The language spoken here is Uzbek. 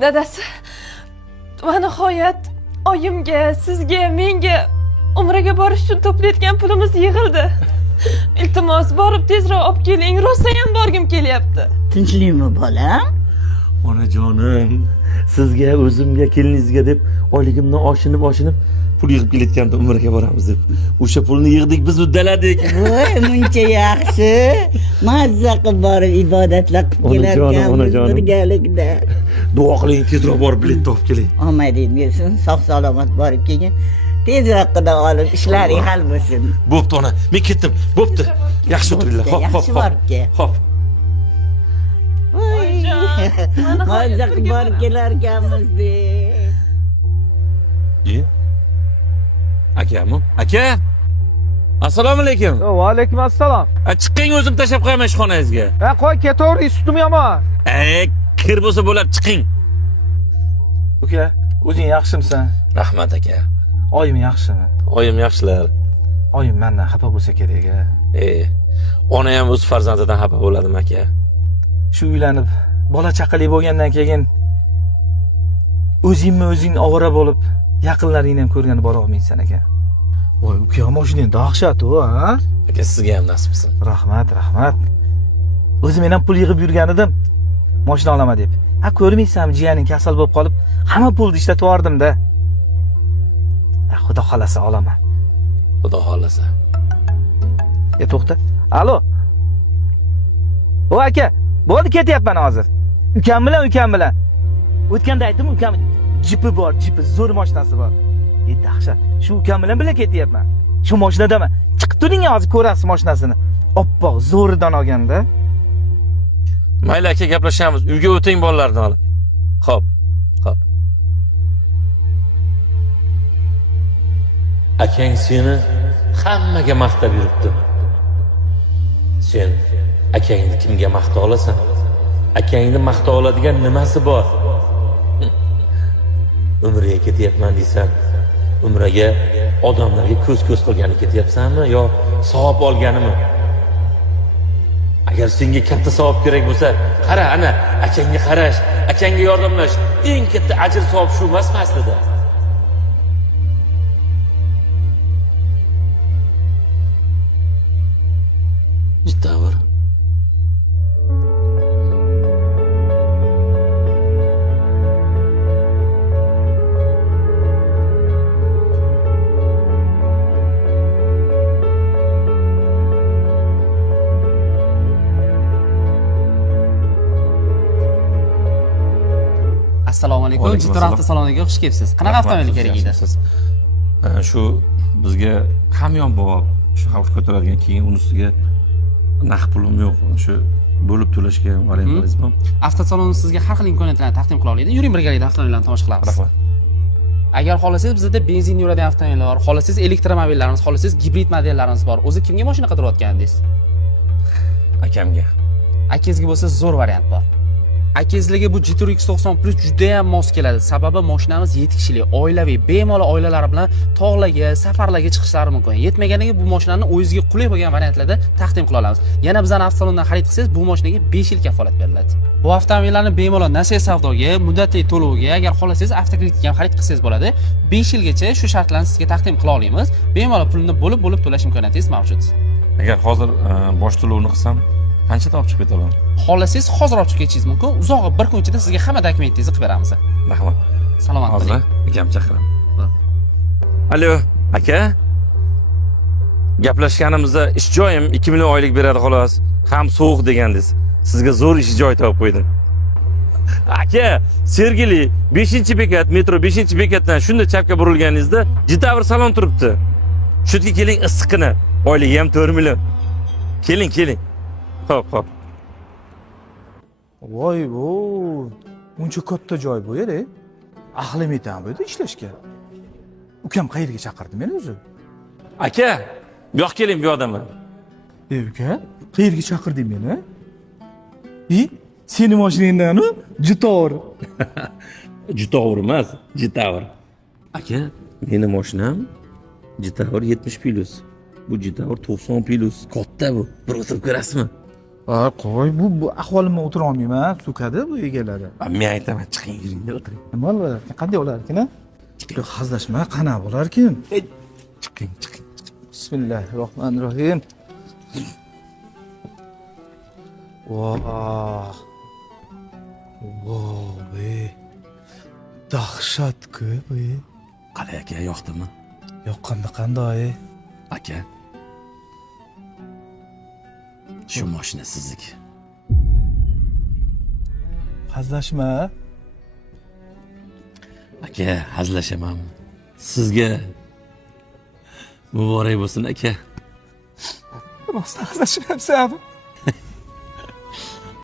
Dadasi, va nihoyat oyimga, sizga, menga umraga borish uchun to'playotgan pulimiz yig'ildi. Iltimos, borib tezroq olib keling, rosa ham borgim kelyapti. Tinchlikmi bolam? Onajonim, sizga, o'zimga, keliningizga deb oyligimdan oshinib pul yig'ib kelayotganda umraga boramiz deb. O'sha pulni yig'dik, biz uddaladik. Voy, muncha yaxshi. Mazza qilib borib ibodatlar qilib kelarkanmiz birgalikda. Duo qiling, tezroq borib bilet topib keling. Omading kelsin, sog' salomat borib kelgin. Tezroqda olib ishlaring hal bo'lsin. Bo'pti ona, men ketdim. Bo'pti. Yaxshi o'tiringlar. Hop. Yaxshi borib kel. Hop. Voy, mazza qilib borib kelarkanmiz deb. Akami? Aka! Assalomu alaykum. Va alaykum assalom. Chiqing, o'zim tashab qo'yaman ishxonangizga. Qo'y, ketaver, sutim yomon. Kir bo'lsa bo'ladi, chiqing. Uka, o'zing yaxshimisan? Rahmat aka. Oyim yaxshimi? Oyim yaxshilar. Oyim mendan xafa bo'lsa kerak-a. Ona ham o'z farzandidan xafa bo'ladimi aka? Shu uylanib, bola chaqali bo'lgandan keyin o'zing ovora bo'lib, yaqinlaringni ham ko'rgani bora olmaysan aka. Voy, uka, mashinang dahshat-ku, ha? Aka, sizga ham nasib qilsin. Rahmat. O'zim ham pul yig'ib yurgan edim, mashina olaman deb. Ko'rmaysanmi, jiyaning kasal bo'lib qolib, hamma pulni ishlatib yubordim-da. Xudo xolasa olaman. Xudo xolasa. To'xta. Alo. O aka, bo'ldi, ketyapman hozir. Ukam bilan. O'tganda aytdim, ukam jipi bor, zo'r mashinasi bor. Dahshat. Shu ukam bilan ketyapman. Shu mashinadaman. Chiqib turing, hozir ko'rasiz mashinasini. Oppoq, zo'ridan olganda. Mayli aka, gaplashamiz. Uyga o'ting bolalarni olib. Xo'p. Akang seni hammaga maqtab yuribdi. Sen akangni kimga maqta olasan? Akangni maqta oladigan nimasi bor? Umraga ketyapman deysan. Umraga odamlarga ko'z qilgani ketyapsanmi yo savob olganimi? Agar senga katta savob kerak bo'lsa, qara, ana akangga qarash, akangga yordamlash eng katta ajr savob shu emasmi aslida? Jitavr. Assalomu alaykum. Jitor avtosaloniga xush kelibsiz. Qanaqa avtomobil kerak edi? Shu bizga hamyonbop shu xalq ko'taradigan, keyin uni ustiga naqd pulim yo'q. Shu bo'lib to'lashga variantingiz bormi? Avtosalon sizga har xil imkoniyatlarni taqdim qila oladi. Yuring birgalikda avtomobillarni tomosha qilamiz. Rahmat. Agar xohlasangiz bizda benzin yuradigan avtomobillar bor, xohlasangiz elektromobillarimiz, xohlasangiz gibrid modellarimiz bor. O'zi kimga mashina qidirayotganingiz? Akamga. Akangizga bo'lsa zo'r variant bor. Akangizlarga bu Jitor X90 Plus juda ham mos keladi. Sababi mashinamiz 7 kishilik, oilaviy, bemalol oilalar bilan tog'larga, safarlarga chiqishlari mumkin. Yetmaganiga bu mashinani o'zingizga qulay bo'lgan variantlarda taqdim qila olamiz. Yana bizning avtosalondan xarid qilsangiz, bu mashinaga 5 yil kafolat beriladi. Bu avtomobillarni bemalol nasiya savdoga, muddatli to'lovga, agar xohlasangiz avtokreditga ham xarid qilsangiz bo'ladi. 5 yilgacha shu shartlarni sizga taqdim qila olamiz. Bemalol pulni bo'lib to'lash imkoniyatingiz mavjud. Agar hozir bosh to'lovni qilsam, qanchada olib chiqib ketaman? Xohlasangiz hozir olib chiqib ketishingiz mumkin. Uzog'i bir kun ichida sizga hamma dokumentingizni qilib beramiz. Rahmat. Salomat bo'ling. Hozir akam chaqiraman. Alo, aka. Gaplashganimizda ish joyim 2 million oylik beradi xolos. Ham sovuq degandingiz. Sizga zo'r ish joy topib qo'ydim. Aka, Sergeli 5-bekat, metro 5-bekatdan shunda chapga burilganingizda Jitavr salon turibdi. Shu yerga keling, issiqqina. Oyligi ham 4 million. Keling. Xo'p. Voy, uncha katta joy bu edi. Ahlim etam bu yerda ishlashga. Ukam qayerga chaqirdi meni o'zi? Aka, bu yoqqa keling, bu yoqdaman. Uka, qayerga chaqirding meni? Seni mashinangdan-ku, Jitor. Jitor emas, Jitavr. Aka, meni mashinam Jitavr 70+. Bu Jitavr 90+. Katta bu. Bir o'tirib ko'rasizmi? qo'y, bu ahvolimdan o'tira olmayman, so'kadi bu egalari. Men aytaman, chiqing yuringda o'tiring. Nima bo'lar ekan? Qanday bo'lar ekan? Yo'q, hazlashma, qana bo'lar ekan? Chiqing. Bismillahirrohmanirrohim. Voh. Voy. Dahshat-ku bu. Qalay aka, yoqdimi? Yoqqanda qanday? Aka. Shu mashina sizniki. Hazlashma. Aka, hazlashamanmi? Sizga muborak bo'lsin aka. Rostdan hazlashmayapsan.